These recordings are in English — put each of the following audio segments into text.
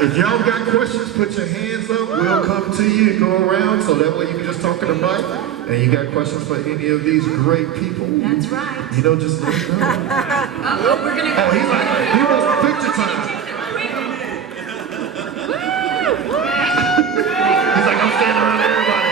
If y'all got questions, put your hands up. We'll come to you and go around, so that way you can just talk to the mic. And you got questions for any of these great people? That's right. You know, just let me know. Uh-oh, we're gonna go. Oh, he's like, he wants picture time. He's like, I'm standing around everybody.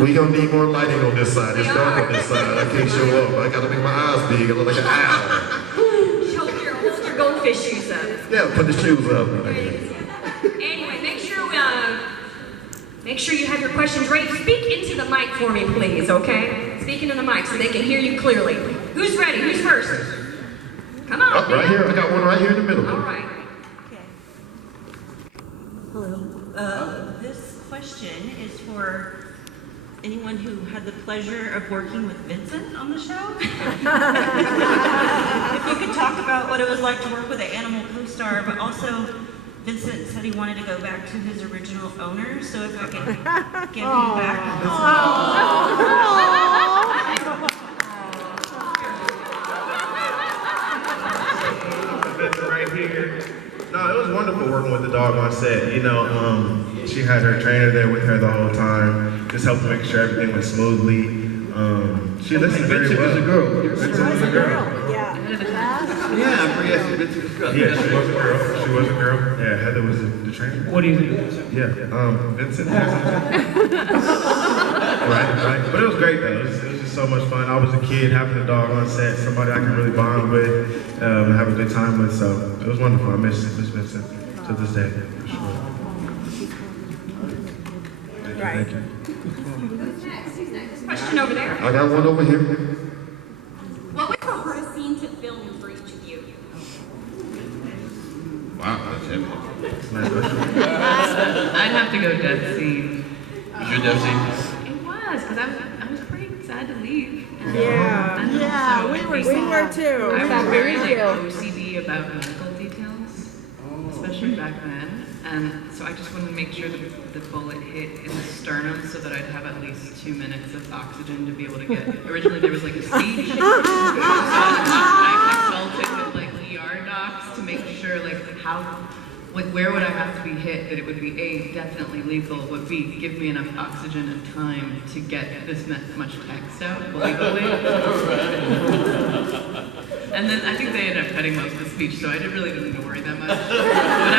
We gonna need more lighting on this side. It's dark on this side. I can't show up. I gotta make my eyes big. I look like an owl. Hold your goldfish shoes up. Yeah, put the shoes up. Anyway, make sure you have your questions ready. Speak into the mic for me, please, okay? Speak into the mic so they can hear you clearly. Who's ready? Who's first? Come on. Up right here. I got one right here in the middle. All right. Okay. Hello. This question is for anyone who had the pleasure of working with Vincent on the show. If you could talk about what it was like to work with an animal co-star, but also Vincent said he wanted to go back to his original owner, so if I could get him back. Vincent right here. No, it was wonderful working with the dog on set. You know, she had her trainer there with her the whole time, just helping make sure everything went smoothly. She listened very well. Vincent was a girl. Vincent was a girl. Yeah. Yeah, Vincent was a girl. Yeah, she was a girl. She was a girl. Yeah, Heather was the trainer. What do you think? Yeah, Vincent. Right. But it was great though. It was just so much fun. I was a kid having a dog on set, somebody I can really bond with, and have a good time with. So it was wonderful. I miss Vincent to this day, for sure. Thank you. Who's next? Question over there. I got one over here. What was the hardest scene to film for each of you? Wow, that's heavy. I'd have to go death scene. Was your death scene? It was, because I was pretty sad to leave. Yeah, we were too. I was very OCD about medical details, especially back then. And so I just wanted to make sure that the bullet hit in the sternum so that I'd have at least 2 minutes of oxygen to be able to get. Originally there was like a seat. So I consulted with like ER docs to make sure like where would I have to be hit that it would be A, definitely lethal, would B, give me enough oxygen and time to get this much text out legally. And then I think they ended up cutting most of the speech, so I really didn't need to worry that much. But I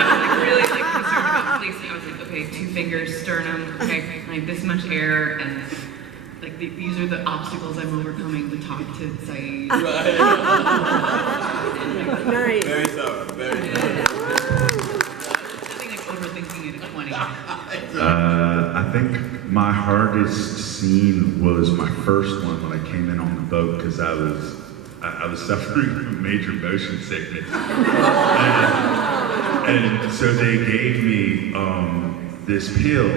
was like really like concerned about placing. I was like, okay, 2 fingers, sternum, okay, like this much air, and like these are the obstacles I'm overcoming to talk to Saeed. Nice. Very thorough, very thorough. I think like overthinking it at 20. I think my hardest scene was my first one when I came in on the boat because I was suffering from major motion sickness. And so they gave me this pill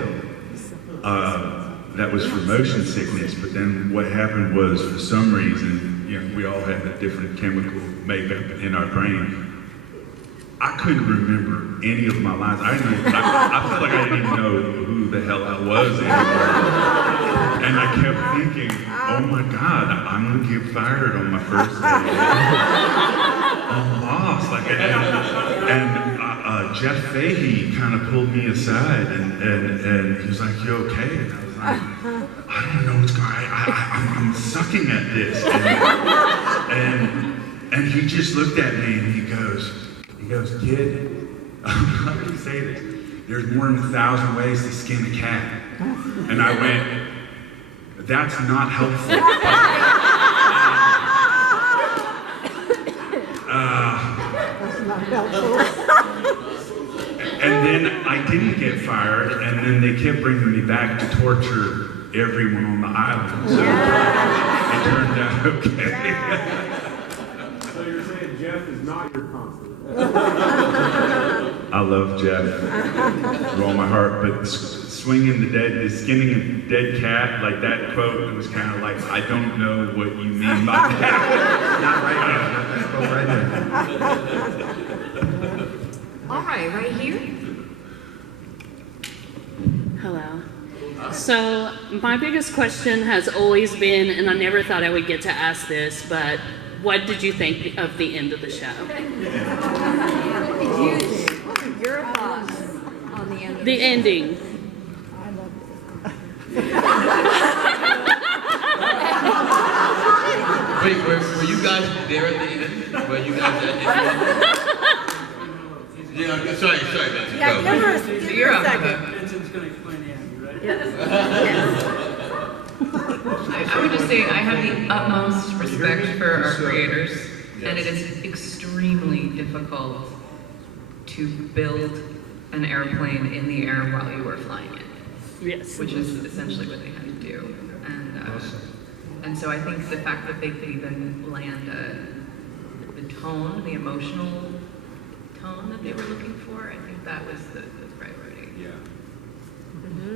that was for motion sickness, but then what happened was, for some reason, you know, we all had a different chemical makeup in our brain. I couldn't remember any of my lines. I felt like I didn't even know who the hell I was anymore. And I kept thinking, oh my God, I'm gonna get fired on my first day. I'm lost. And Jeff Fahey kind of pulled me aside and he was like, you okay? And I was like, I don't know what's going on. I'm sucking at this. And he just looked at me and he goes, kid, how do you say this? There's more than 1,000 ways to skin a cat. And I went, that's not helpful. That's not helpful. And then I didn't get fired, and then they kept bringing me back to torture everyone on the island. So it turned out okay. So you're saying Jeff is not your constant? I love Jeff with all my heart, but skinning a dead cat, like that quote, it was kind of like, I don't know what you mean by that. Not right now. All right, right here. Hello. So my biggest question has always been, and I never thought I would get to ask this, but what did you think of the end of the show? Your thoughts on the end of The ending. Wait, were you guys there at the end? Were you guys at the end? Yeah, sorry, Betsy. Yeah, go. give her You're a on the second. hook. Vincent's gonna explain the end, you ready? I would just say I have the utmost respect for our creators, and it is extremely difficult to build an airplane in the air while you are flying it. Yes. Which is essentially what they had to do. And so I think the fact that they could even land the tone, the emotional tone that they were looking for, I think that was the priority. Yeah.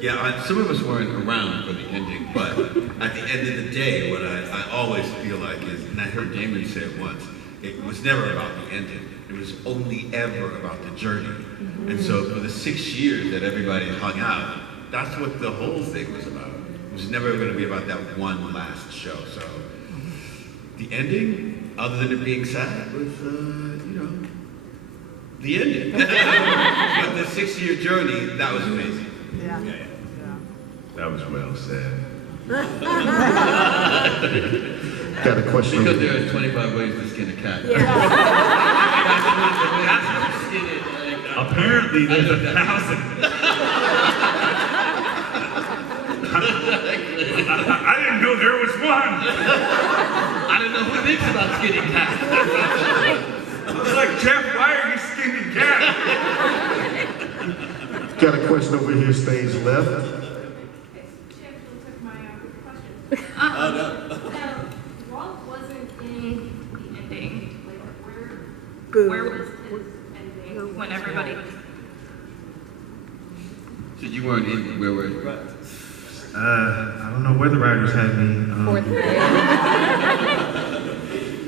Yeah, some of us weren't around for the ending, but at the end of the day, what I always feel like is, and I heard Damon say it once, it was never about the ending. It was only ever about the journey. And so for the 6 years that everybody hung out, that's what the whole thing was about. It was never going to be about that one last show. So the ending, other than it being sad, was, the ending. But the 6-year journey, that was amazing. Yeah. That was well said. Got a question. Because there are 25 ways to skin a cat. Apparently, there's 1,000. I didn't know there was one. I don't know who thinks about skinning cats. It's like, Jeff, why are you skinning cats? Got a question over here, stage left. Walt wasn't in the ending. Like, Boo. where was his ending when everybody was? So you weren't in where were you? I don't know where the writers had me.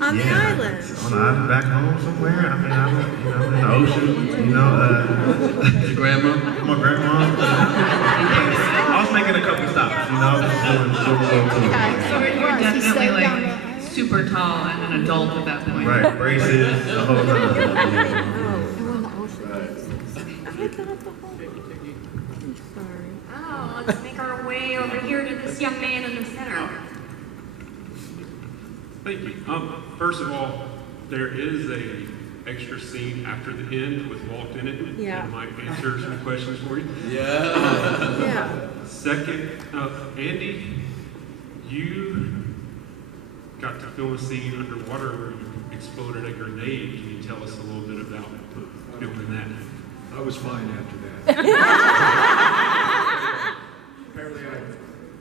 On the island. On the island back home somewhere. I mean, I don't, in the ocean, Your grandma? my grandma. I was making a couple stops, So you were definitely like super tall and an adult at that point. Right, braces, the whole nine. Oh, let's make our way over here to this young man in the center. Thank you. First of all, there is a extra scene after the end with Walt in it. Yeah. That might answer some questions for you. Yeah. Yeah. Second, Andy, you got to film a scene underwater where you exploded a grenade. Can you tell us a little bit about filming that? I was fine after that. Apparently,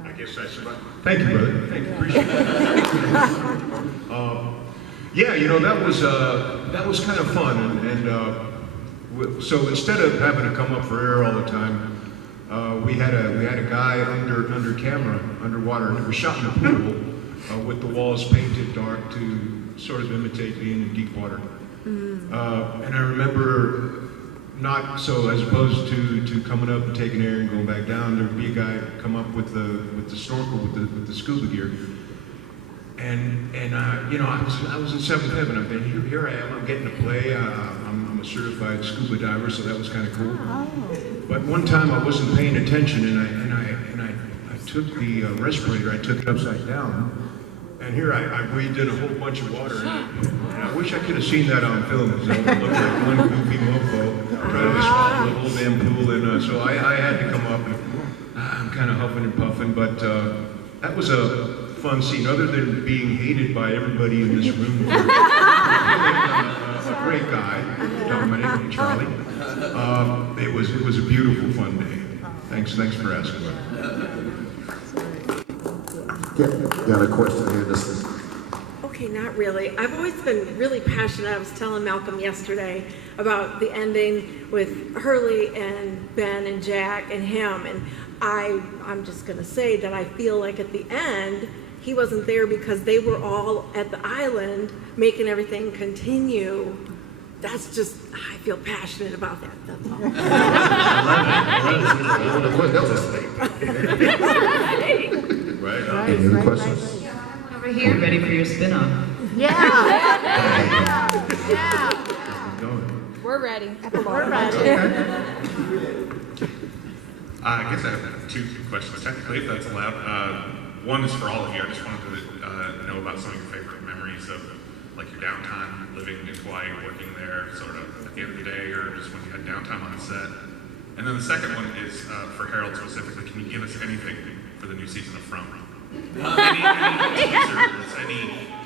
I guess I should. Thank you, brother. Thank you. Appreciate it. Yeah, that was kind of fun, so instead of having to come up for air all the time, we had a guy under camera, underwater, and it was shot in the pool with the walls painted dark to sort of imitate being in deep water. And I remember as opposed to coming up and taking air and going back down, there'd be a guy come up with the snorkel with the scuba gear. And I was in seventh heaven. I'm thinking, here I am. I'm getting to play. I'm a certified scuba diver, so that was kind of cool. But one time I wasn't paying attention, and I took the respirator. I took it upside down, and here I breathed in a whole bunch of water. And I wish I could have seen that on film, because I would look like one goofy mofo trying to swallow the whole damn pool. And so I had to come up, and I'm kind of huffing and puffing. But that was a fun scene, other than being hated by everybody in this room. A great guy, Dominic and Charlie. It was a beautiful, fun day. Thanks for asking. Got a question here. Okay, not really. I've always been really passionate. I was telling Malcolm yesterday about the ending with Hurley and Ben and Jack and him. And I'm just going to say that I feel like at the end, he wasn't there because they were all at the island making everything continue that's just, I feel passionate about that, that's all. Right. Any other questions? Over here, ready for your spin-off. We're ready. I guess I have two questions, technically, if that's allowed. One is for all of you. I just wanted to know about some of your favorite memories of like your downtime living in Hawaii, working there sort of at the end of the day, or just when you had downtime on set. And then the second one is for Harold specifically. Can you give us anything for the new season of From? Any teasers,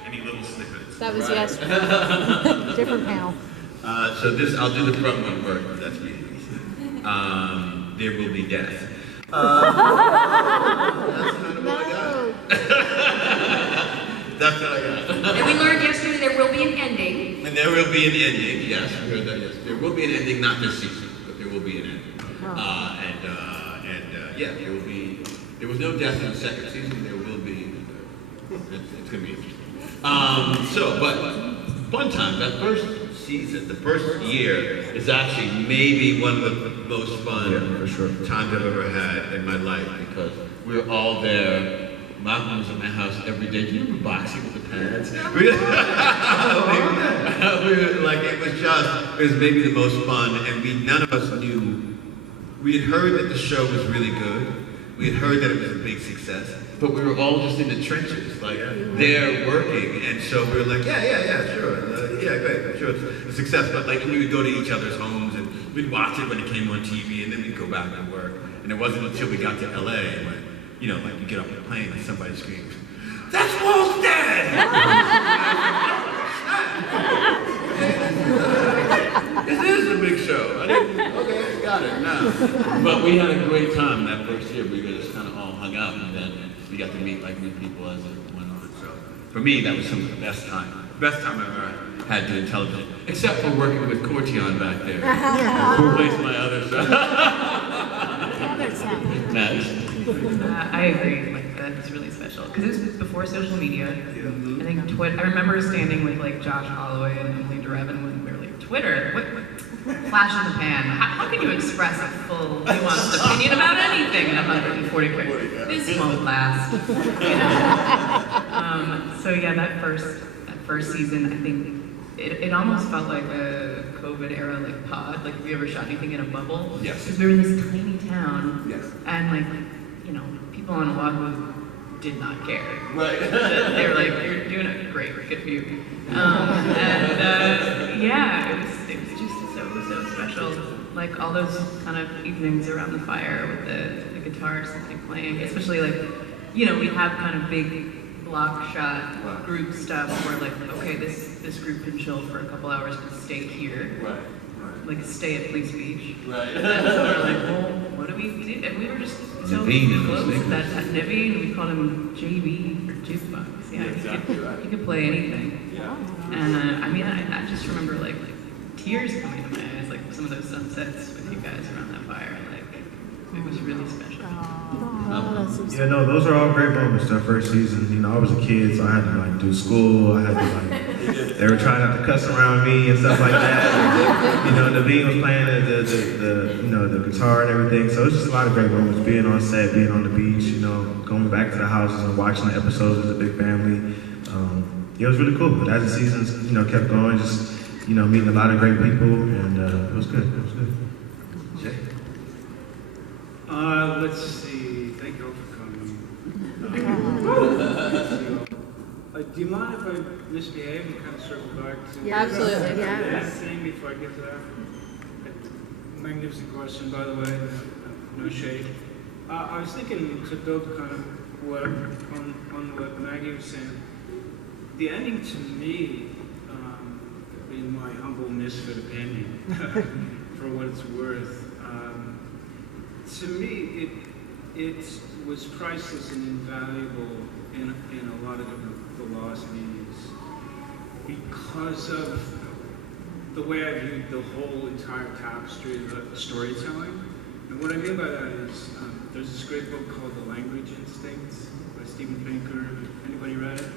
any little snippets? That was yesterday. Different panel. So this, I'll do the front one first. That's me. There will be death. That's kind of what I got. That's what I got. And we learned yesterday there will be an ending. And there will be an ending. Yes, we heard that. Yes, there will be an ending. Not this season, but there will be an ending. Yeah, there will be. There was no death in the second season. There will be. It's going to be interesting. But fun time. That first season, the first year, is actually maybe one of the most fun times I've ever had in my life because we were all there. Malcolm was at my house every day. Do you remember boxing with the pads? It was maybe the most fun, and none of us knew. We had heard that the show was really good. We had heard that it was a big success, but we were all just in the trenches, like there working, and so we were like, yeah, sure, great, sure, it's a success. But like we would go to each other's homes and we'd watch it when it came on TV, and then we'd go back and work. And it wasn't until we got to LA when, you know, like you get off the plane and somebody screams, "That's Walt's dad!" This is a big show. Okay, got it, now. But we had a great time that first year. We just kind of all hung out, and then we got to meet like new people as it went on. So for me, that was some of the best time I've ever had doing television. Except for working with Cortion back there. Who plays my other son? Max. I agree. Like that's really special because it was before social media. I think I remember standing with like Josh Holloway and Emily Drevin when we were like, Twitter, what flash in the pan? How can you express a full nuanced opinion about anything in 140 characters? This won't last. You know? So yeah, that first season, I think it almost felt like a COVID era like pod. Like have you ever shot anything in a bubble? Yes. Because we were in this tiny town. Yes. And like, you know, people on Oahu did not care. Right. They were like, "You're doing a great, good for you." Yeah, it was just so special. Like all those kind of evenings around the fire with the guitar something playing, especially like, you know, we have kind of big block shot group stuff where like, okay, this group can chill for a couple hours and stay here. Right. Like stay at Police Beach. Right. And so we're like, well, what do we do? And we were just so close at Naveen, we called him JB Jukebox. Yeah, he could play anything. Yeah. And I mean, I just remember like tears coming to my eyes, like some of those sunsets with you guys around that fire. Like it was really special. Yeah, no, those are all great moments. That first season, you know, I was a kid, so I had to like do school. I had to like, they were trying not to cuss around me and stuff like that. You know, Naveen was playing the guitar and everything. So it was just a lot of great moments. Being on set, being on the beach, you know, going back to the houses and watching the episodes as a big family. Yeah, it was really cool. But as the seasons, you know, kept going, just you know, meeting a lot of great people, and it was good. It was good. Jay? Let's see. Thank you all for coming. Do you mind if I misbehave and kind of circle back to Absolutely. that thing before I get to that? Magnificent question, by the way. No shade. I was thinking to build kind of on what Maggie was saying. The ending to me, in my humble misfit opinion, for what it's worth, to me it was priceless and invaluable in a lot of different philosophies because of the way I viewed the whole entire tapestry of storytelling. And what I mean by that is there's this great book called The Language Instincts by Steven Pinker. Anybody read it?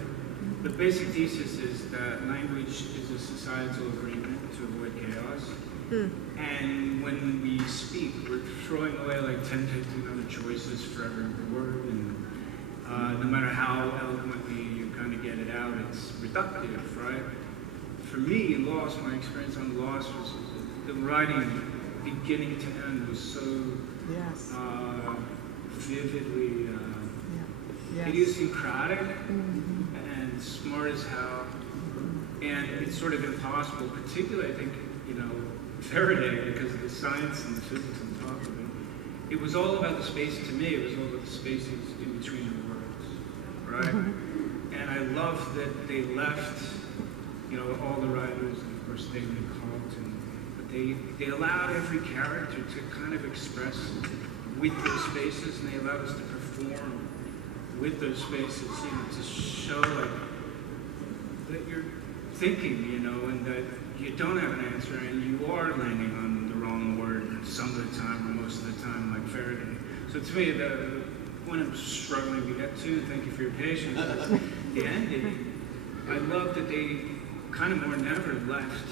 the basic thesis is that language is a societal agreement to avoid chaos. And when we speak, we're throwing away like 10, 15 other choices for every word, and no matter how eloquently you kind of get it out, it's reductive, right? For me, Lost, my experience on Lost was the writing, beginning to end, was so vividly idiosyncratic and smart as hell, and it's sort of impossible, particularly I think, Faraday, because of the science and the physics on top of it. It was all about the space, to me, it was all about the spaces in between the words, right? And I love that they left, all the writers, and of course David Carlton, but they allowed every character to kind of express with those spaces, and they allowed us to perform with those spaces, to show like that you're thinking, and that you don't have an answer, and you are landing on the wrong word some of the time, or most of the time, like Faraday. So to me, the point I'm struggling to get to, thank you for your patience, is the ending. I love that they kind of more never left.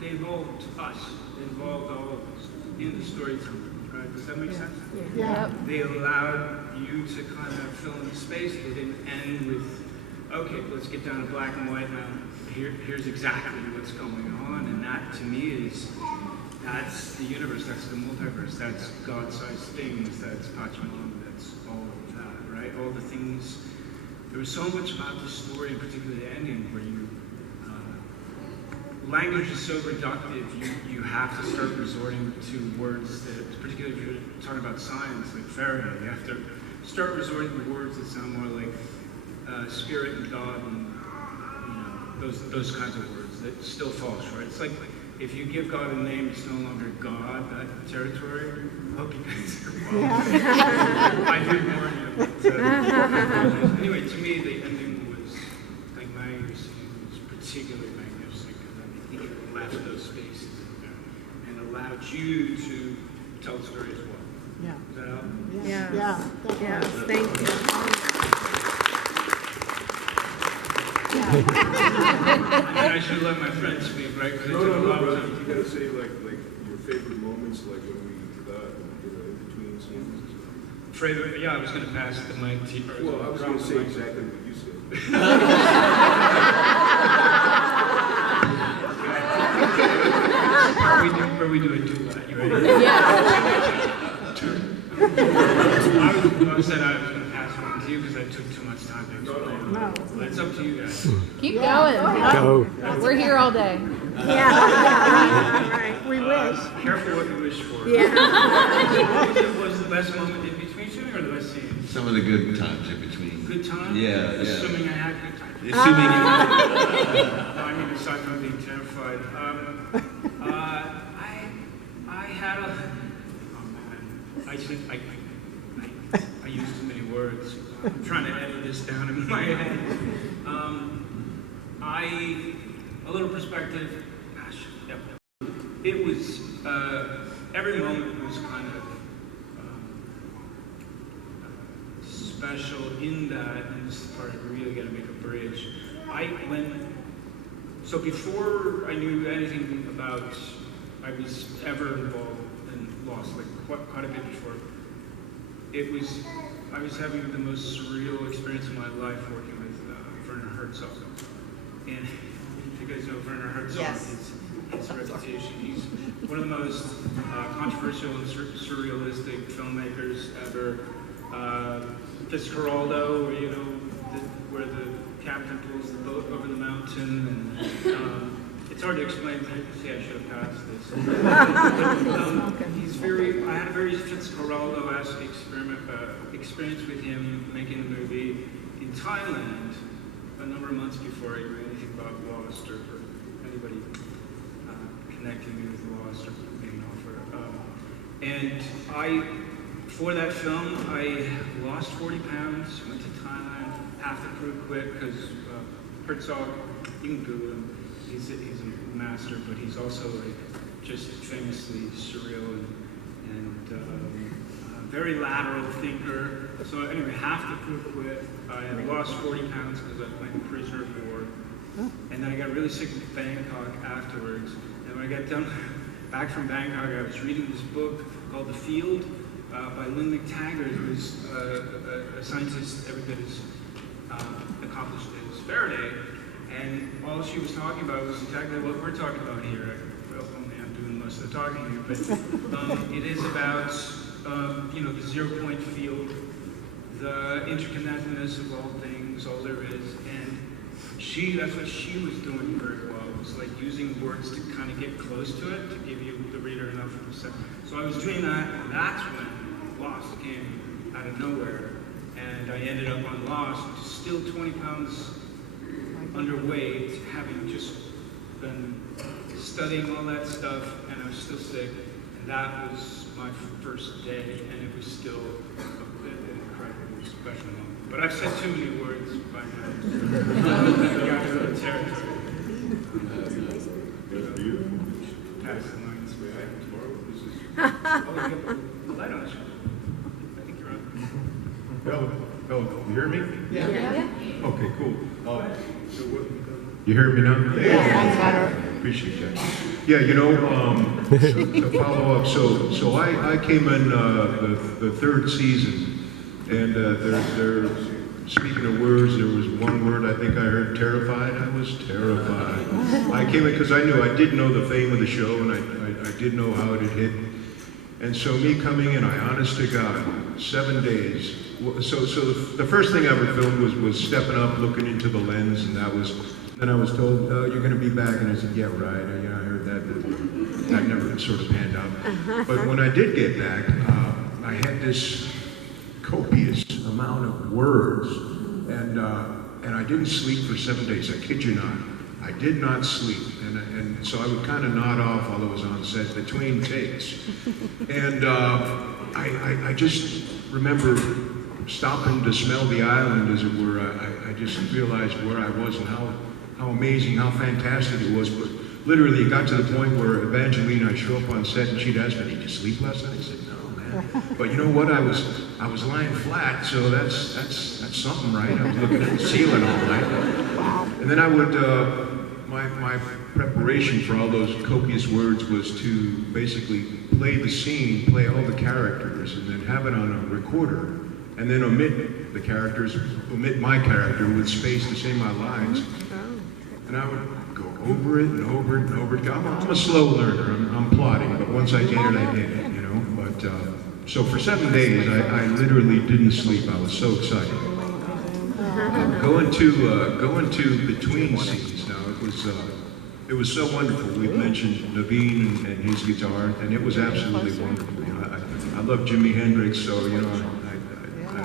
They involved us. They involved all of us in the storytelling, right? Does that make sense? Yeah. They allowed you to kind of fill in the space. They didn't end with, okay, let's get down to black and white now. Here's exactly what's going on, and that to me that's the universe, that's the multiverse, that's God-sized things, that's Pachamama, that's all of that, right? All the things. There was so much about the story, in particular the ending, where language is so reductive, you have to start resorting to words that, particularly if you're talking about science, like Faraday, you have to start resorting to words that sound more like spirit and God and those kinds of words that still false, right? It's like if you give God a name, it's no longer God, that territory. I hope you guys are involved. I did warn you. Anyway, to me, the ending was, like Maggie was saying, was particularly magnificent because I think it left those spaces in there and allowed you to tell the story as well. Yeah. Does that help? Yeah. Thank you. I should let my friends speak, right? Because No, it took a lot bro. of time. You gotta say like your favorite moments, like when we in between scenes. Favorite? Yeah, I was going to pass the mic to you. Well, I was going to say exactly what you said. Where we do a duet, you ready? Yeah. I said I was going to pass it on to you because I took too much time to explain. No. But it's up to you guys. Keep going. Go. We're here all day. Yeah. Right. We wish. Careful what you wish for. Yeah. What was the best moment in between shooting or the best scene? Some of the good times in between. Good time? Yeah. Assuming I had good time. Assuming you No, I mean, aside from being terrified. I had a... Oh, man. I used too many words. I'm trying to edit this down in my head. A little perspective. Gosh, yep. It was, every moment was kind of special in that, and this is the part I really got to make a bridge. So before I knew anything about, I was ever involved in Lost, like quite a bit before, I was having the most surreal experience of my life working with Werner Herzog. And if you guys know Werner Herzog, his reputation, he's one of the most controversial and surrealistic filmmakers ever. Fitzcarraldo, where the captain pulls the boat over the mountain, and it's hard to explain. See, I should have passed this. I had a very Fitzcarraldo-esque experience with him making a movie in Thailand a number of months before I knew anything about Lost or anybody connecting me with Lost or being offered. For that film, I lost 40 pounds, went to Thailand, half the crew quit because Herzog, you can Google him, he's a master, but he's also just famously surreal and very lateral thinker. So anyway, half the crew quit. I had lost 40 pounds because I went prisoner third ward. And then I got really sick of Bangkok afterwards. And when I got done back from Bangkok, I was reading this book called The Field by Lynn McTaggart, who's a scientist every bit as accomplished as Faraday. And all she was talking about was exactly what we're talking about here. Well, only I'm doing most of the talking here, but it is about the 0 point field, the interconnectedness of all things, all there is, and that's what she was doing very well. It was like using words to kind of get close to it, to give you, the reader, enough of a sense. So I was doing that, and that's when Lost came out of nowhere, and I ended up on Lost, still 20 pounds underweight, having just been studying all that stuff, and I was still sick, and that was my first day, and it was still an incredibly special moment. But I've said too many words by now. I got to the territory. Pass the mic this way. Oh, light on. I think you're on. Oh, you hear me? Yeah. Okay, cool. You hear me now? Yeah. Appreciate that. Yeah, to follow up, so I came in the third season, and there, speaking of words, there was one word I think I heard, terrified. I was terrified. I came in because I knew, I did know the fame of the show, and I did know how it had hit. And so me coming in, I honest to God, 7 days. So the first thing I ever filmed was stepping up, looking into the lens, and then I was told, oh, you're going to be back, and I said, yeah, right, I heard that, but that never sort of panned out. But when I did get back, I had this copious amount of words, and I didn't sleep for 7 days, I kid you not. I did not sleep, and so I would kind of nod off while I was on set between takes. And I just remember stopping to smell the island, as it were. I just realized where I was and how amazing, how fantastic it was. But literally, it got to the point where Evangeline, I'd show up on set and she'd ask me, did you sleep last night? I said, no, man. But you know what? I was lying flat, so that's something, right? I was looking at the ceiling all night. And then I would, my preparation for all those copious words was to basically play the scene, play all the characters, and then have it on a recorder, and then omit the characters, omit my character with space to say my lines. And I would go over it and over it and over it. I'm a slow learner, I'm plodding, but once I get it, I get it, But, so for 7 days, I literally didn't sleep. I was so excited. Going to between scenes now, it was so wonderful. We mentioned Naveen and his guitar, and it was absolutely wonderful. I love Jimi Hendrix, so I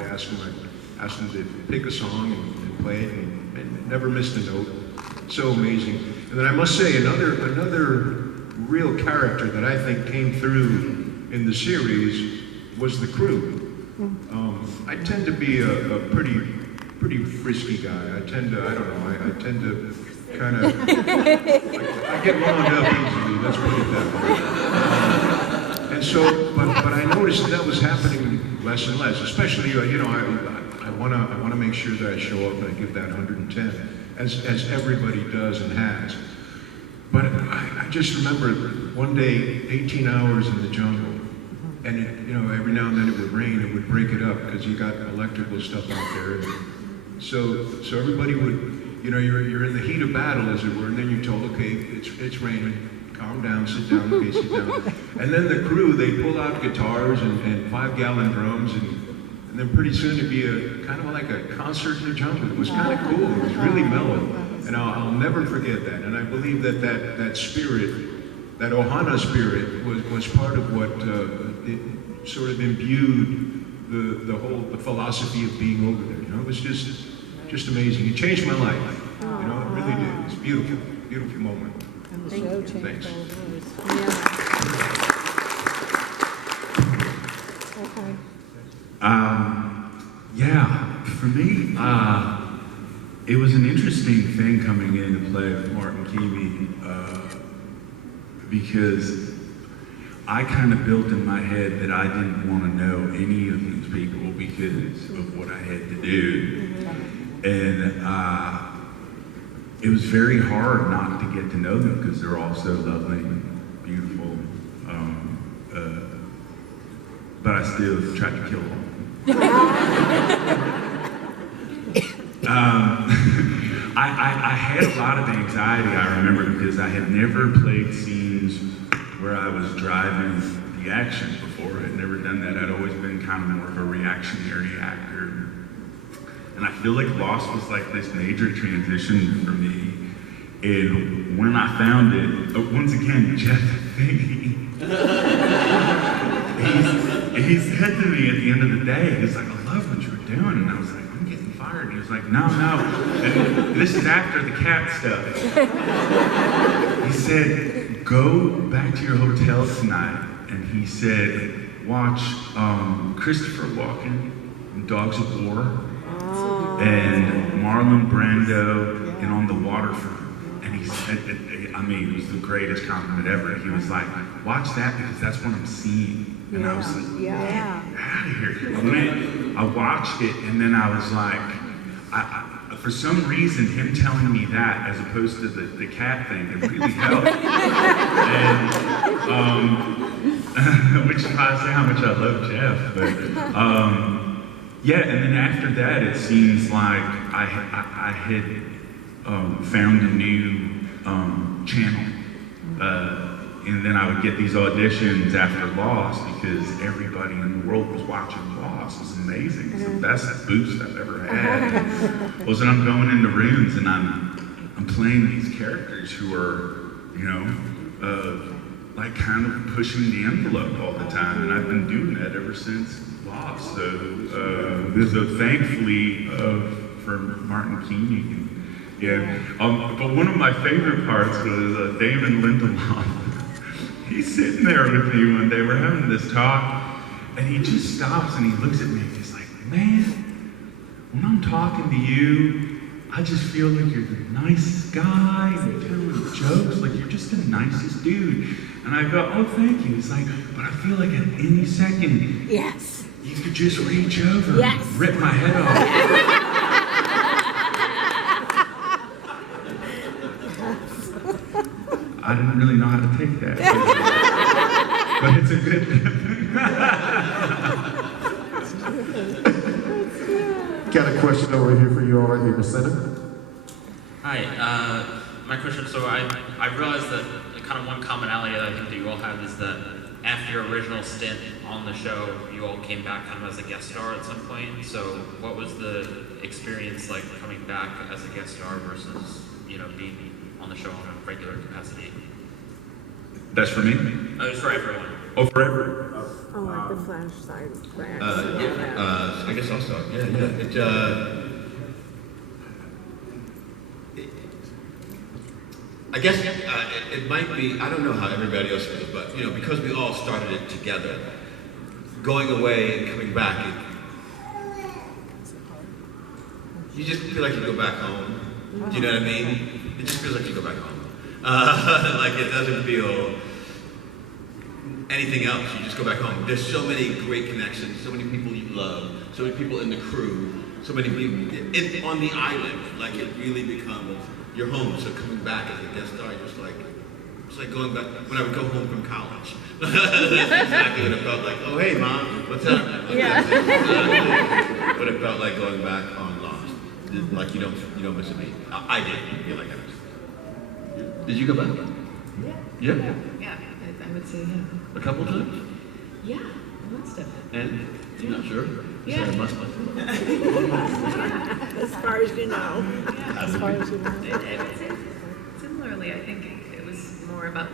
asked him to pick a song and play it, and never missed a note. So amazing. And then I must say, another real character that I think came through in the series was the crew. I tend to be a pretty frisky guy. I tend to kind of, I get wound up easily, let's put it that way. And so, but I noticed that was happening less and less, especially, I want to make sure that I show up and I give that 110, as everybody does and has. But I just remember one day, 18 hours in the jungle, and every now and then it would rain, it would break it up because you got electrical stuff out there. And so everybody would, you're in the heat of battle, as it were, and then you're told, okay, it's raining, calm down, sit down, okay, sit down. And then the crew, they pull out guitars and 5-gallon drums, and then pretty soon it'd be a kind of like a concert in the jungle. It was kind of cool, it was really mellow, and I'll never forget that. And I believe that spirit, that Ohana spirit, was part of what it sort of imbued the philosophy of being over there. It was just amazing. It changed my life. It really did. It's beautiful, beautiful moment. And the show changed Thanks. all those. Yeah, for me, it was an interesting thing coming in to play with Martin Keamy, because I kind of built in my head that I didn't want to know any of these people because of what I had to do. And it was very hard not to get to know them because they're all so lovely and beautiful. But I still tried to kill them. I had a lot of anxiety, I remember, because I had never played scenes where I was driving the action before. I'd never done that. I'd always been kind of more of a reactionary actor. And I feel like Lost was like this major transition for me. And when I found it, once again, Jeff Figgy, he said to me at the end of the day, he's like, I love what you were doing. And I was like, I'm getting fired. And he was like, no. And this is after the cat stuff. He said, go back to your hotel tonight. And he said, watch Christopher Walken in Dogs of War and Marlon Brando in On the Waterfront. And he said, I mean, it was the greatest compliment ever. He was like, watch that because that's what I'm seeing. And I was like, get out of here. And then I watched it, and then I was like, for some reason, him telling me that as opposed to the cat thing, it really helped. And, which is why I say how much I love Jeff. But yeah, and then after that, it seems like I had found a new channel. And then I would get these auditions after Lost because everybody in the world was watching Lost. It was amazing. It's the best boost I've ever had. Was that I'm going into rooms and I'm playing these characters who are, you know, like kind of pushing the envelope all the time. And I've been doing that ever since Lost. So thankfully for Martin Koenig. Yeah. But one of my favorite parts was Damon Lindelof. He's sitting there with me one day, we're having this talk, and he just stops and he looks at me and he's like, man, when I'm talking to you, I just feel like you're the nicest guy, and you're telling jokes, like you're just the nicest dude. And I go, oh, thank you. He's like, but I feel like at any second, yes, you could just reach over and rip my head off. I didn't really know how to take that, but it's a good thing. Got a question over here for you all right here in the center. Hi, my question, so I realized that kind of one commonality that I think that you all have is that after your original stint on the show, you all came back kind of as a guest star at some point. So what was the experience like coming back as a guest star versus, you know, being on the show on a regular capacity? That's for me? It's for everyone. Oh, for everyone. Oh, like the flash side. I guess I'll start. I guess it might be, I don't know how everybody else feels, but you know, because we all started it together, going away and coming back, you just feel like you go back home. Do you know what I mean? It just feels like you go back home. Like it doesn't feel anything else. You just go back home. There's so many great connections, so many people you love, so many people in the crew, so many people on the island. Like it really becomes your home. So coming back as a guest star, it's like going back when I would go home from college. That's exactly what it felt like. Oh hey mom, what's up? But it felt like going back on Lost. Like you don't miss a beat. I did feel like I missed. Did you go back? Yeah. Yeah, I would say yeah. A couple times? Yeah, I must have. And you're not sure? Yeah. So must As far as you know. Yeah. As far as you know. Similarly, I think it was more about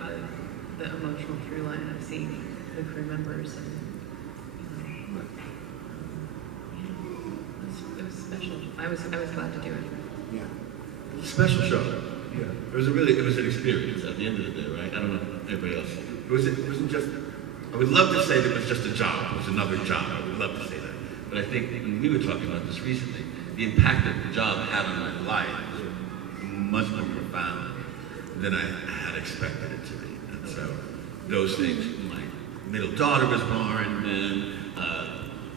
the emotional through line of seeing the crew members and it was special. I was glad to do it. Yeah. Special show. Yeah. It was an experience at the end of the day, right? I don't know everybody else. It wasn't just, I would love to say that it was just a job. It was another job. I would love to say that. But I think, and we were talking about this recently, the impact that the job had on my life was much more profound than I had expected it to be. And so those things, my middle daughter was born, and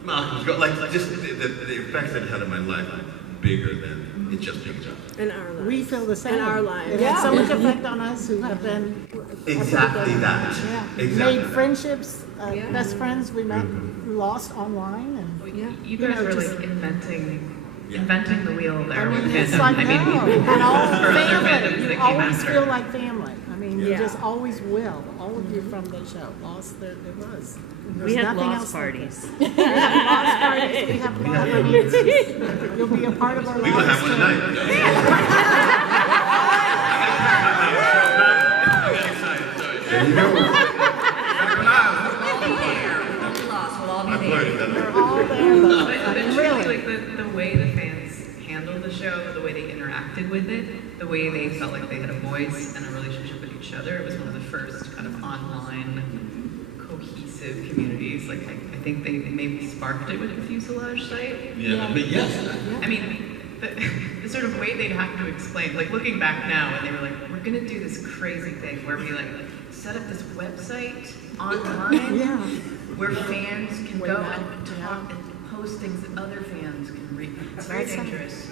Malcolm was like just the effects that it had on my life were bigger than it just picks up. In our lives. We feel the same. In our lives. It had so much effect on us who have been. Exactly that. Yeah. Exactly Made that. friendships, best friends we met, lost online, and You guys know, were just- like inventing the wheel there I with mean, it's fandom. like I mean, no, and all for other fandoms family. that You came always after. feel like family. I mean, you Yeah. just always will. All of you from the show lost their. It was. There's We had nothing lost else like parties. it. We had lost parties. We have lost parties. You'll be a part of our We're lives. gonna have one too. tonight. There you go. We'll all be I've there. learned that. They're all there. though. But I mean, truly, really. like the way the fans handled the show, the way they interacted with it, the way they felt like they had a voice and a relationship with each other, it was one of the first kind of online cohesive communities. Like I think they maybe sparked it with the Fuselage site. Yeah, but yes. I mean, the sort of way they'd have to explain, like looking back now, and they were like, we're gonna do this crazy thing where we like set up this website online Yeah. where fans can Way go back, and talk and post things that other fans can read. It's very That's dangerous.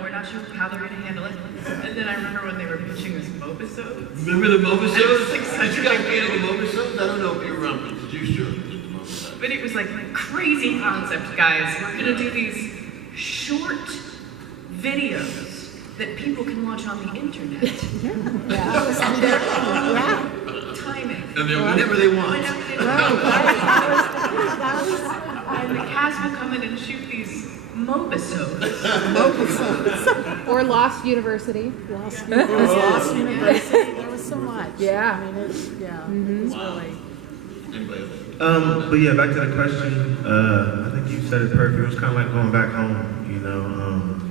We're not sure how they're going to handle it. And then I remember when they were pitching this Mobisode. Remember the Mobisodes? Like, Did you guys get the Mobisodes? I don't know if you were around, but did you sure? But it was like crazy concept, guys. We're going to do these short videos that people can watch on the internet. That was yeah. Timing. And then whenever they want. Whenever they And the cast will come in and shoot these Mobisodes. Or Lost University. Lost University. There was so much. Yeah. I mean, it was really. Anybody else? But yeah, back to the question. I think you said it perfect. It was kind of like going back home,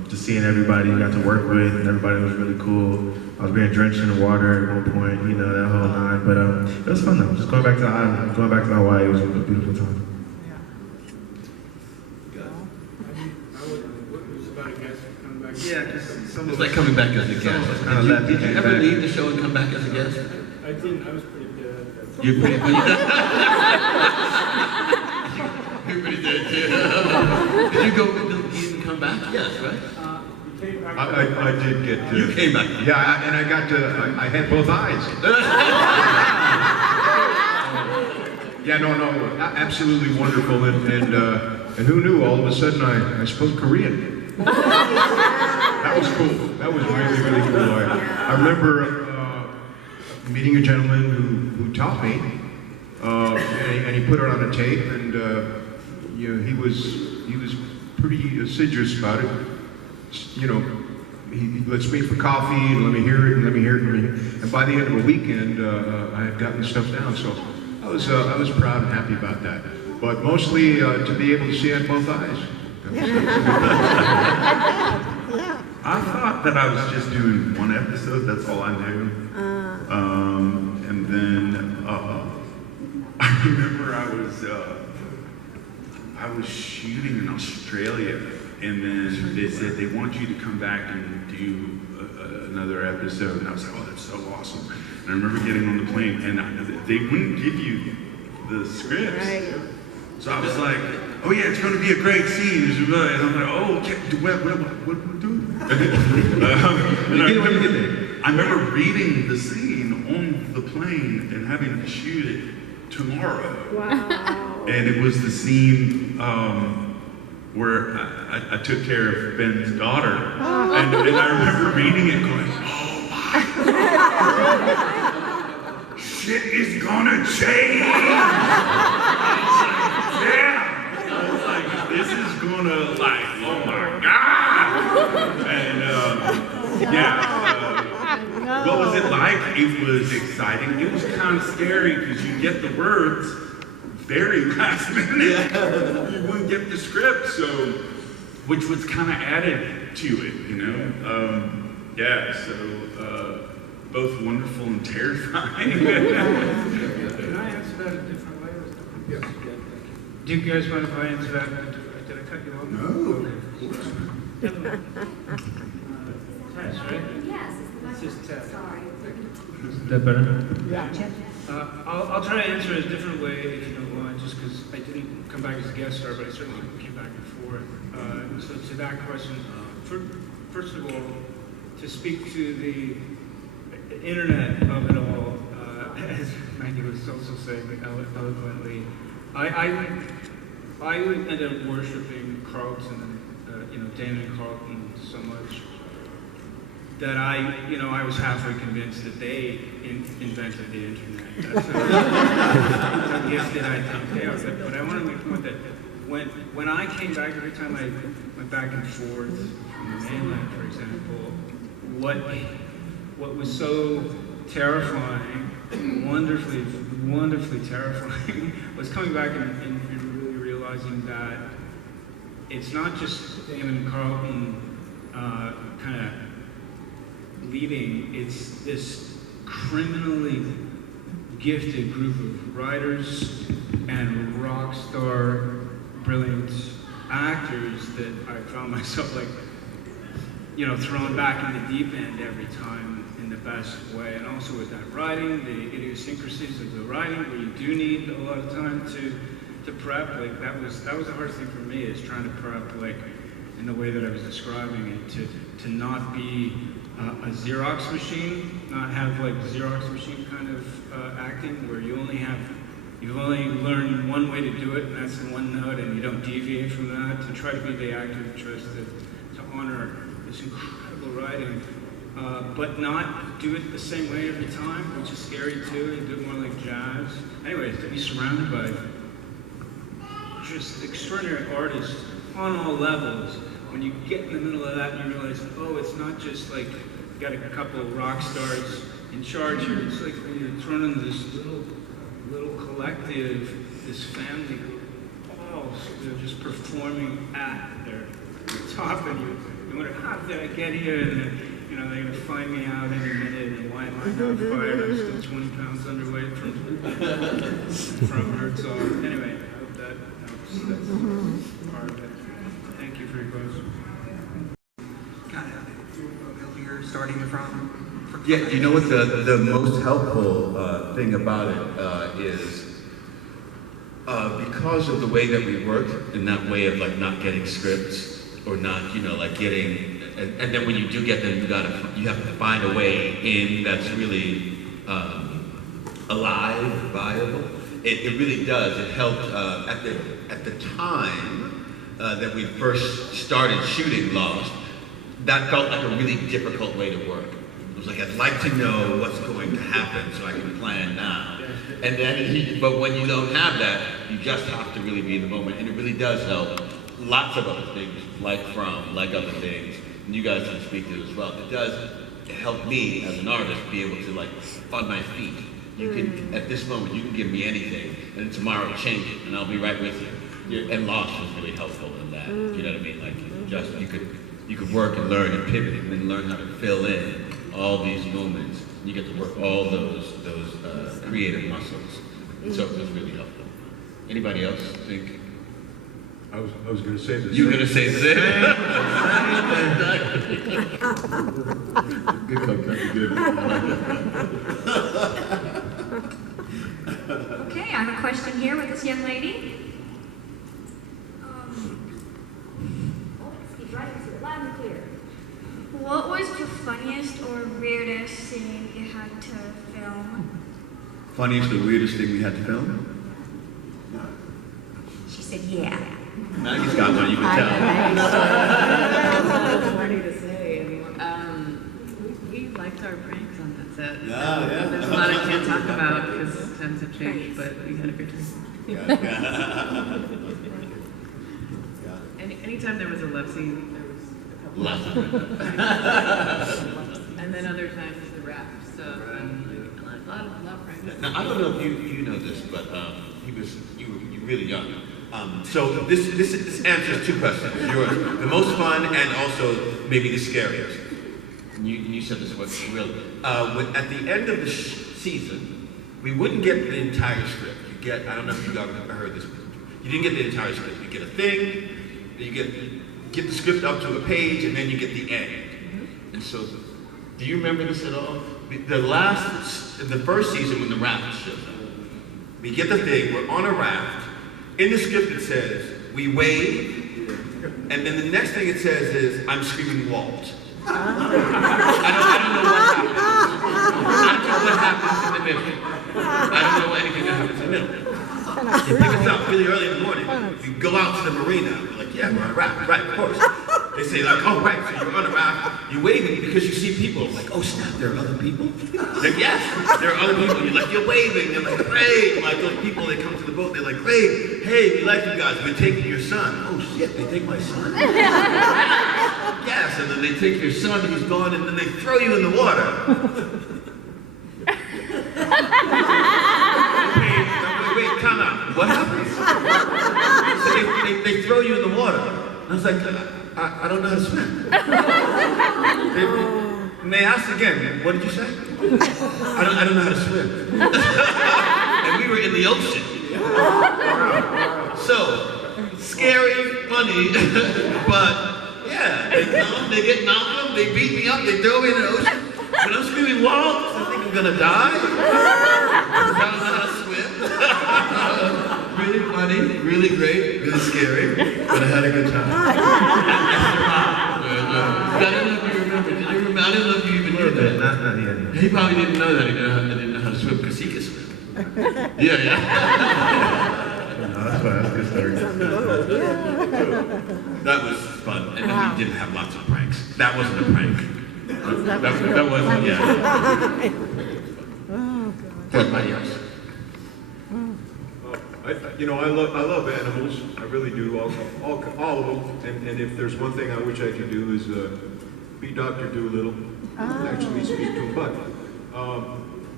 just seeing everybody you got to work with, and everybody was really cool. I was being drenched in the water at one point, that whole nine. But it was fun though. Just going back to the island, going back to Hawaii, it was a beautiful time. Yeah, because some It's of like us, coming back as a guest. Did you ever leave the show and come back as a guest? I didn't, I was pretty good at that. You're pretty good. You're pretty good, yeah. Did you go and come back? Yes, right? I did get to. You came back. Yeah, and I got to, I had both eyes. Yeah, no, absolutely wonderful. And who knew, all of a sudden I spoke Korean. That was cool. That was really, really cool. I remember meeting a gentleman who taught me, and he put it on a tape, and he was pretty assiduous about it. He let's meet for coffee and let me hear it. And by the end of a weekend, I had gotten stuff down. So I was proud and happy about that. But mostly to be able to see on both eyes. I thought that I was just doing one episode, that's all I knew. And then I remember I was shooting in Australia, and then they said they want you to come back and do another episode. And I was like, oh, that's so awesome. And I remember getting on the plane, and they wouldn't give you the scripts. Right. So I was like, oh yeah, it's going to be a great scene. And I'm like, oh, okay, what do we do? I remember reading the scene on the plane and having to shoot it tomorrow. Wow. And it was the scene where I took care of Ben's daughter. And I remember reading it going, oh my, shit is gonna change. Yeah. I was like, this is gonna oh my God. And what was it like? It was exciting. It was kind of scary because you get the words very last minute. You wouldn't get the script, which was kind of added to it, both wonderful and terrifying. Can I answer that a different way? Yes. Do you guys mind if I answer that? Did I cut you off? No. Tess, right? Yes. It's just Tess. Sorry. Is that better? Yeah. I'll try to answer it a different way if you don't mind, just because I didn't come back as a guest star, but I certainly came back and forth. So to that question, first of all, to speak to the internet of it all, as Maggie was also saying eloquently, I ended up worshiping Carlton, Damon and Carlton so much that I was halfway convinced that they invented the internet. That's a gift that I think they are. But I want to make a point that when I came back, every time I went back and forth from the mainland, for example, what was so terrifying, wonderfully terrifying, was coming back and really realizing that it's not just Damon and Carlton kind of leading, it's this criminally gifted group of writers and rock star brilliant actors that I found myself thrown back in the deep end every time in the best way. And also with that writing, the idiosyncrasies of the writing, where you do need a lot of time to prep. That was the hardest thing for me, is trying to prep in the way that I was describing it, to not be a Xerox machine, not have Xerox machine kind of acting, where you've only learned one way to do it, and that's the one note, and you don't deviate from that. To try to be the actor who tries to honor this incredible writing, but not do it the same way every time, which is scary too, and do it more like jazz. Anyways, to be surrounded by just extraordinary artists on all levels. When you get in the middle of that and you realize, oh, it's not just you got a couple of rock stars in charge here. It's like when you're thrown into this little collective, this family, all just performing at their top, and you wonder, how did I get here? And they're gonna find me out any minute, and why am I not fired? I'm still 20 pounds underweight from Herzog. Anyway, I hope that helps. That's part of it. Thank you for your question. You're starting from Yeah, you know what the most helpful thing about it is because of the way that we work, in that way of not getting scripts or not, getting, and then when you do get them, you have to find a way in that's really alive, viable. It really does. It helped at the time that we first started shooting Lost. That felt like a really difficult way to work. It was like, I'd like to know what's going to happen so I can plan now. And then, but when you don't have that, you just have to really be in the moment. And it really does help. Lots of other things, like other things, and you guys can speak to it as well. It does help me as an artist be able to, on my feet. You can, at this moment, you can give me anything, and then tomorrow change it, and I'll be right with you. And Lost was really helpful in that. You know what I mean? You could work and learn and pivot and then learn how to fill in all these moments. You get to work all those creative muscles. And so it was really helpful. Anybody else think? I was going to say this. You were going to say the same? Good cook, good. Okay, I have a question here with this young lady. Speak right into it, loud and clear. What was the funniest or weirdest scene you had to film? Funniest or weirdest thing we had to film? She said, yeah. Maggie's got one, you can tell. That's funny to say. We liked our pranks on that set. Yeah. There's a lot I can't talk about because times have changed, but we had a good time. Anytime there was a love scene, there was a couple of and then other times the rap stuff and a lot of pranks. Now, I don't know if you know this, but you were really young. So this answers two questions. You're the most fun and also maybe the scariest. And you said this was really. At the end of the season, we wouldn't get the entire script. I don't know if you guys have ever heard this. You didn't get the entire script. You get a thing, you get the script up to a page, and then you get the end. And so Do you remember this at all? The first season when the raft shows up, we get the thing, we're on a raft. In the script it says, we wave, and then the next thing it says is, I'm screaming Walt. I don't know what happens in the middle. I don't know anything that happens in the middle. They pick us up really early in the morning. We go out to the marina. We're like, yeah, we're on a raft. Right, of course. They say, like, oh, right, so you're on a raft. You're waving because you see people. I'm like, oh, snap, there are other people? Like, yes, there are other people. You're waving. You're like, great. Like, those people, they come to the boat. They're like, great. Hey, we like you guys. We're taking your son. Oh, shit, they take my son? Yes, and then they take your son, he's gone, and then they throw you in the water. Wait, come out. What happens? So they throw you in the water. And I was like, I don't know how to swim. And they asked again, what did you say? I don't know how to swim. And we were in the ocean. So, scary, funny, but yeah, they get knocked, they beat me up, they throw me in the ocean. When I'm screaming Walt, I think I'm gonna die. I don't know how to swim. Really funny, really great, really scary, but I had a good time. I don't know if you remember. Did you remember? I don't know if you even knew that. Not yet. He probably didn't know that. I didn't know how to swim because he could swim. Yeah. That's fine. That's a good story. That was fun, and then we didn't have lots of pranks. That wasn't a prank. That wasn't, yeah. What about yours? I love animals. I really do, all of them. And if there's one thing I wish I could do is be Dr. Doolittle, actually speak to him. But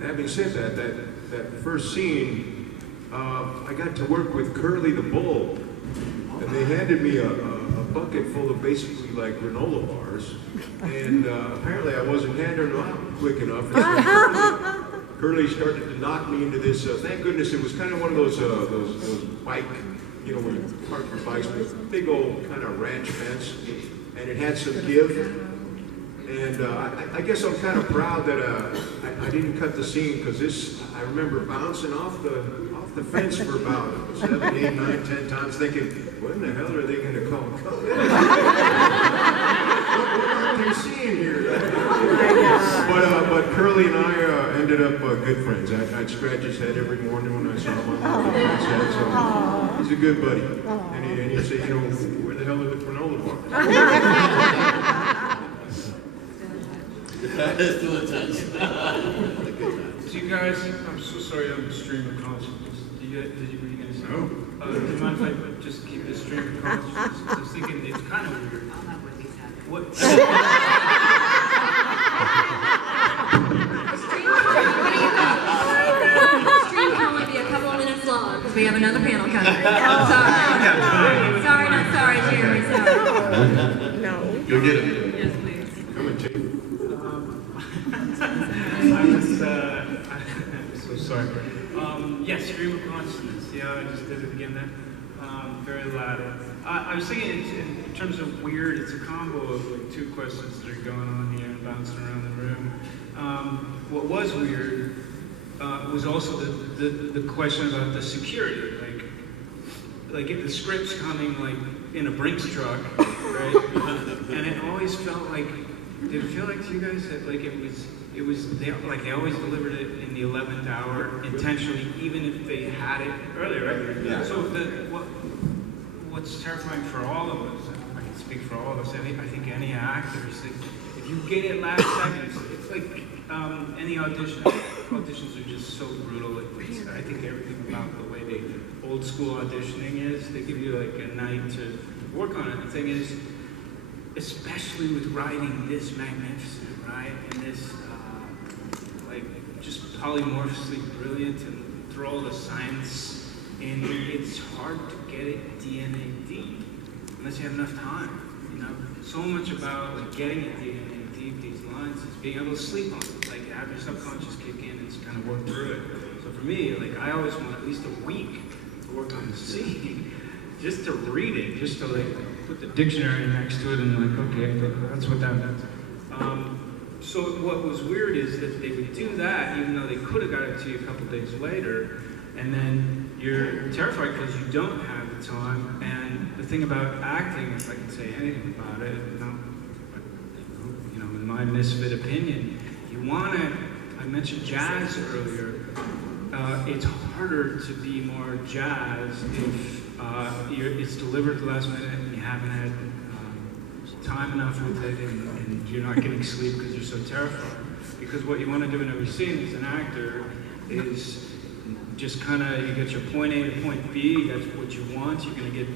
having said that first scene, I got to work with Curly the bull, and they handed me a bucket full of basically like granola bars, and apparently I wasn't handing them out quick enough. Curly started to knock me into this. Thank goodness it was kind of one of those bike, where you park your bikes with big old kind of ranch fence, and it had some give. And I guess I'm kind of proud that I didn't cut the scene because I remember bouncing off the fence for about 7, 8, 9, 10 times, thinking, when the hell are they going to come? What are they seeing here? But Curly and I ended up good friends. I'd scratch his head every morning when I saw him on the head, so he's a good buddy. And he'd say, where the hell are the granola bars? Still intense. So you guys, I'm so sorry I'm stream of consciousness. Were you going to say? No. Do you mind if I just keep this stream of consciousness? I was thinking it's kind of weird. What? Stream can only be a couple of minutes long because we have another panel coming. Sorry, Jeremy, sorry. No. Go get him. Yes, please. Come and take it. I'm so sorry. Yes, stream of consciousness. Yeah, I just did it again then. Very loud. I was thinking in terms of weird, it's a combo of like two questions that are going on here and bouncing around the room. What was weird was also the question about the security. Like if the script's coming like in a Brinks truck, right? And it always felt like, did it feel like to you guys that like it was they always delivered it in the 11th hour intentionally, even if they had it earlier, right? Yeah. So what's terrifying for all of us, I can speak for all of us, I think any actors, if you get it last second, it's like any audition. Auditions are just so brutal. I think everything about the way the old school auditioning is, they give you like a night to work on it. The thing is, especially with writing this magnificent, right? And this, just polymorphously brilliant and throw all the science in, it's hard to get it DNA deep unless you have enough time. So much about like getting it DNA deep, these lines, is being able to sleep on it, like have your subconscious kick in and just kind of work through it. So for me, like I always want at least a week to work on the scene, just to read it, just to like put the dictionary next to it and like, okay, that's what that meant. So what was weird is that they would do that, even though they could have got it to you a couple days later, and then you're terrified because you don't have the time. And the thing about acting, if I can say anything about it, in my misfit opinion, you want to. I mentioned jazz earlier. It's harder to be more jazz if it's delivered at the last minute and you haven't had time enough with it, and you're not getting sleep because you're so terrified. Because what you want to do in every scene as an actor is just kind of, you get your point A to point B, that's what you want. You're going to get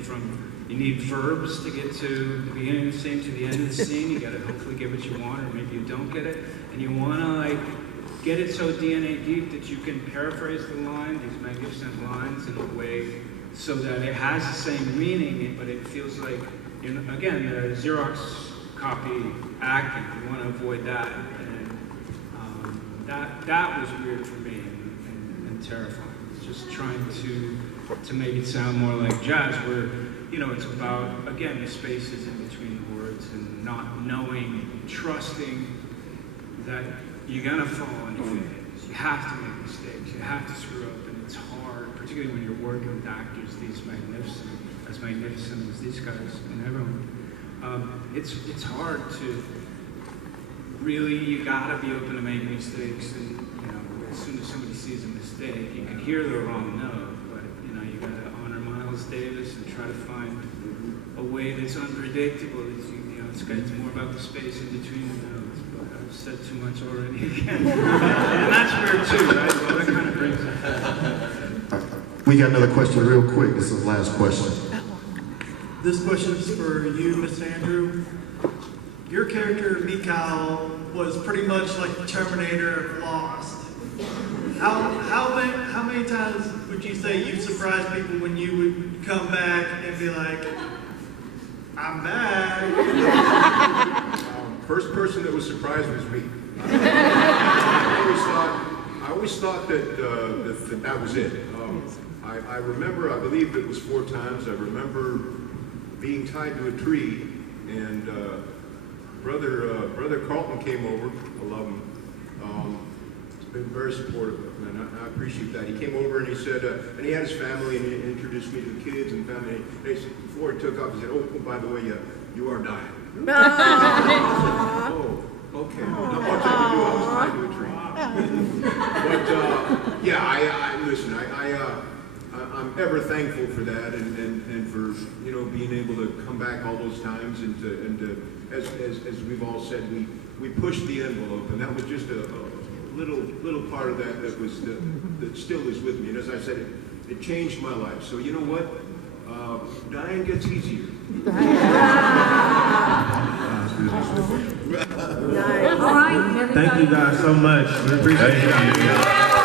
you need verbs to get to the beginning of the scene to the end of the scene. You got to hopefully get what you want, or maybe you don't get it. And you want to get it so DNA deep that you can paraphrase the line, these magnificent lines, in a way so that it has the same meaning, but it feels like, again, the Xerox copy acting. You want to avoid that, and that was weird for me and terrifying. It's just trying to make it sound more like jazz, where it's about, again, the spaces in between the words and not knowing, trusting that you're gonna fall on your face. You have to make mistakes. You have to screw up, and it's hard, particularly when you're working with actors as magnificent as these guys and everyone. It's hard to really. You gotta be open to making mistakes, and as soon as somebody sees a mistake, you can hear the wrong note, but you gotta honor Miles Davis and try to find a way that's unpredictable. It's more about the space in between the notes. But I've said too much already again, and that's weird too, right? Well, that kind of brings it. We got another question real quick. This is the last question. This question is for you, Mr. Andrew. Your character, Mikhail, was pretty much like the Terminator of Lost. How many times would you say you surprised people when you would come back and be like, I'm back? First person that was surprised was me. I always thought that was it. I remember, I believe it was 4 times. I remember being tied to a tree, and Brother Carlton came over. I love him. He's been very supportive, and I appreciate that. He came over and he said, and he had his family, and he introduced me to the kids and family. And before he took off, he said, "Oh, by the way, you are dying." Oh, okay. Not much I can do. I was tied to a tree. But yeah, listen. I'm ever thankful for that, and for being able to come back all those times, and to as we've all said, we pushed the envelope, and that was just a little part of that that still is with me. And as I said, it changed my life. So you know what? Dying gets easier. Thank you guys so much. We appreciate it.